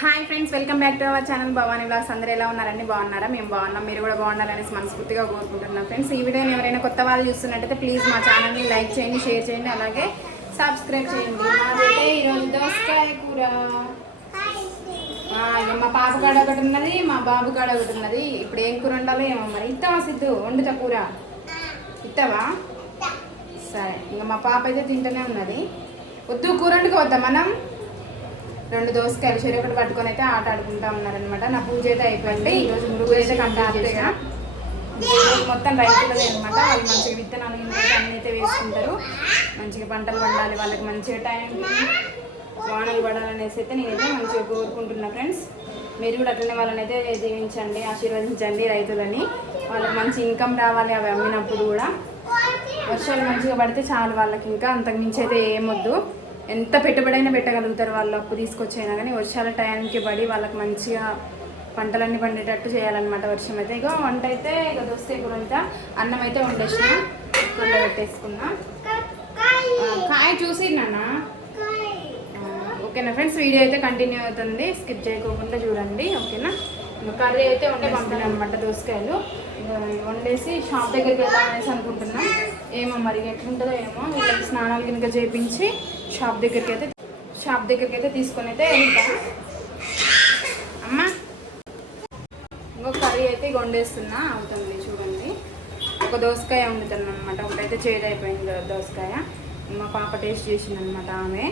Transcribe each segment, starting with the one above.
Hi friends welcome back to our channel Bhavani blogs అందరూ ఎలా ఉన్నారండి? బాగున్నారా? మేము బాగున్నాం. మీరు కూడా బాగుండాలనేసి మనస్ఫూర్తిగా కోరుకుంటున్నాం ఫ్రెండ్స్ ఈ వీడియోని ఎవరైనా కొత్త వాళ్ళు చూస్తున్నట్టయితే ప్లీజ్ మా ఛానల్ని లైక్ చేయండి షేర్ చేయండి అలాగే సబ్స్క్రైబ్ చేయండి. మాదైతే ఈరోజు దోసకాయ కూర. మా పాప కాడ ఒకటి ఉన్నది మా బాబు కాడ ఒకటి ఉన్నది. ఇప్పుడు ఏం కూర ఉండాలో ఏమో మరి. ఇస్తావా సిద్ధు? వండుతా కూర? ఇస్తావా సరే. ఇంకా మా పాప అయితే తింటూనే ఉన్నది. వద్దు కూర వండుకోవద్దా మనం? రెండు దోసకాయలు చెరు ఒకటి పట్టుకొని అయితే ఆట ఆడుకుంటా ఉన్నారనమాట నా పూజ అయితే అయిపోయింది. ఈరోజు మురుగు అయితే కంప్లీట్ చేసిన మొత్తం రైతులదే అనమాట వాళ్ళు మంచిగా విత్తనాలు అన్నీ అయితే వేసుకుంటారు. మంచిగా పంటలు పండాలి వాళ్ళకి మంచిగా టైం వానలు పడాలనేసి అయితే నేనైతే మంచిగా కోరుకుంటున్నా ఫ్రెండ్స్ మీరు కూడా అట్లనే వాళ్ళని అయితే జీవించండి ఆశీర్వదించండి రైతులని. వాళ్ళకి మంచి ఇన్కమ్ రావాలి అవి అమ్మినప్పుడు కూడా. వర్షాలు మంచిగా పడితే చాలు వాళ్ళకి ఇంకా అంతకుమించి అయితే ఏమొద్దు ఎంత పెట్టుబడైనా పెట్టగలుగుతారు వాళ్ళు అప్పు తీసుకొచ్చైనా కానీ వర్షాల టైంకి పడి వాళ్ళకి మంచిగా పంటలన్నీ పండేటట్టు చేయాలన్నమాట వర్షం అయితే. ఇక వంట అయితే ఇక దోస్తే ఇప్పుడు అంతా అన్నం అయితే వండేసిన. కుక్కర్లో పెట్టేసుకున్నా. కాయ చూసి ఓకేనా ఫ్రెండ్స్? వీడియో అయితే కంటిన్యూ అవుతుంది. స్కిప్ చేయకోకుండా చూడండి. ఓకేనా? కర్రీ అయితే వండే పంపిణీ అనమాట దోసకాయలు వండేసి షాప్ దగ్గరికి వెళ్ళాలనేసి అనుకుంటున్నాం. ఏమో మరి ఎట్లుంటుందో ఏమో. వీళ్ళకి స్నానాలు కనుక చేపించి షాప్ దగ్గరికి అయితే షాప్ దగ్గరికి అయితే తీసుకొని అయితే వెళ్తాం. అమ్మా. ఇంకో కర్రీ అయితే వండేస్తున్నా. అవుతుంది చూడండి. ఒక దోసకాయ వండుతున్నాను అనమాట ఒకటైతే చేదైపోయింది దోసకాయ. మా పాప టేస్ట్ చేసింది అనమాట ఆమె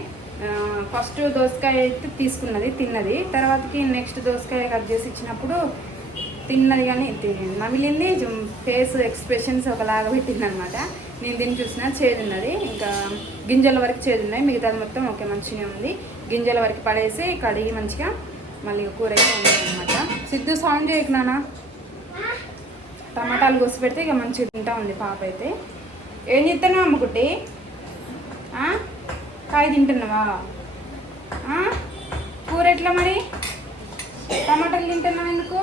ఫస్ట్ దోసకాయ అయితే తీసుకున్నది తిన్నది. తర్వాతకి నెక్స్ట్ దోసకాయ కట్ చేసి ఇచ్చినప్పుడు తిన్నది కానీ తి- నమిలింది ఫేస్ ఎక్స్ప్రెషన్స్ ఒకలాగా పెట్టింది అనమాట నేను దీన్ని చూసిన చేదున్నది ఇంకా గింజల వరకు చేదున్నాయి మిగతాది మొత్తం ఓకే మంచిగా ఉంది. గింజల వరకు పడేసి కడిగి మంచిగా మళ్ళీ కూర అయితే అనమాట సిద్ధు సౌండ్ చేయకున్నానా టమాటాలు కోసి పెడితే ఇక మంచిగా తింటా ఉంది పాప అయితే. ఏం చేస్తున్నావు అమ్ముకుట్టి కాయ తింటున్నావా? కూర ఎట్లా మరి? టమాటాలు తింటున్నాం ఎందుకు?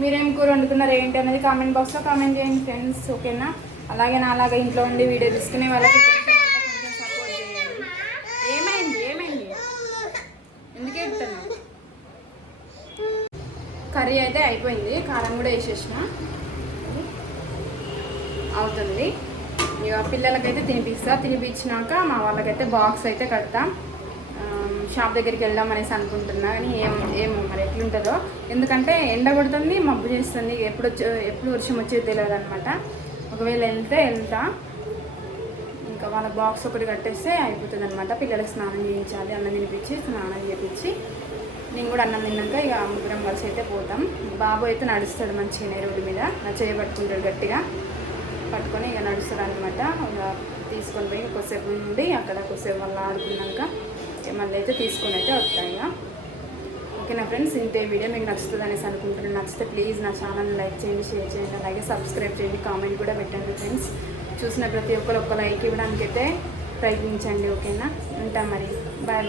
మీరేం కూర వండుకున్నారు ఏంటి అనేది కామెంట్ బాక్స్లో కామెంట్ చేయండి ఫ్రెండ్స్ ఓకేనా? అలాగే నా అలాగే ఇంట్లో ఉండి వీడియో తీసుకునే వాళ్ళకి కొంచెం సపోర్ట్ చేయండి. ఏమైంది? ఏమైంది? ఎందుకు ఎడుతున్నావు కర్రీ అయితే అయిపోయింది. కారం కూడా వేసేసిన. అవుతుంది. ఇక పిల్లలకైతే తినిపిస్తా. తినిపించినాక మా వాళ్ళకైతే బాక్స్ అయితే కడతాం. షాప్ దగ్గరికి వెళ్దాం అనేసి అనుకుంటున్నా కానీ ఏం ఏమో మరి ఎట్లుంటుందో. ఎందుకంటే ఎండ కొడుతుంది మబ్బు చేస్తుంది ఎప్పుడు వచ్చే ఎప్పుడు వర్షం వచ్చేది తెలియదు అనమాట ఒకవేళ వెళ్తే వెళ్తా. ఇంకా వాళ్ళ బాక్స్ ఒకటి కట్టేస్తే అయిపోతుంది అనమాట పిల్లలకు స్నానం చేయించాలి అన్నం తినిపించి స్నానం చేయించి. నేను కూడా అన్నం తిన్నాక ఇక ముగ్గురం కలిసి అయితే పోతాం. బాబు అయితే నడుస్తాడు మంచిగా రోడ్డు మీద. నా చేయబట్టుకుంటాడు గట్టిగా. పట్టుకొని ఇక నడుస్తాడు అనమాట తీసుకొని పోయి కొద్దిసేపు నుండి అక్కడ కొద్దిసేపు వాళ్ళు ఆడుకున్నాక మళ్ళీ అయితే తీసుకొని అయితే వస్తాయి ఓకే ఓకేనా ఫ్రెండ్స్? ఇంతే వీడియో మీకు నచ్చుతుంది అనేసి అనుకుంటున్నాను. నచ్చితే ప్లీజ్ నా ఛానల్ లైక్ చేయండి షేర్ చేయండి అలాగే సబ్స్క్రైబ్ చేయండి కామెంట్ కూడా పెట్టండి ఫ్రెండ్స్. చూసిన ప్రతి ఒక్కరు ఒక్క లైక్ ఇవ్వడానికైతే ప్రయత్నించండి ఓకేనా? ఉంటాం మరి. Bye bye.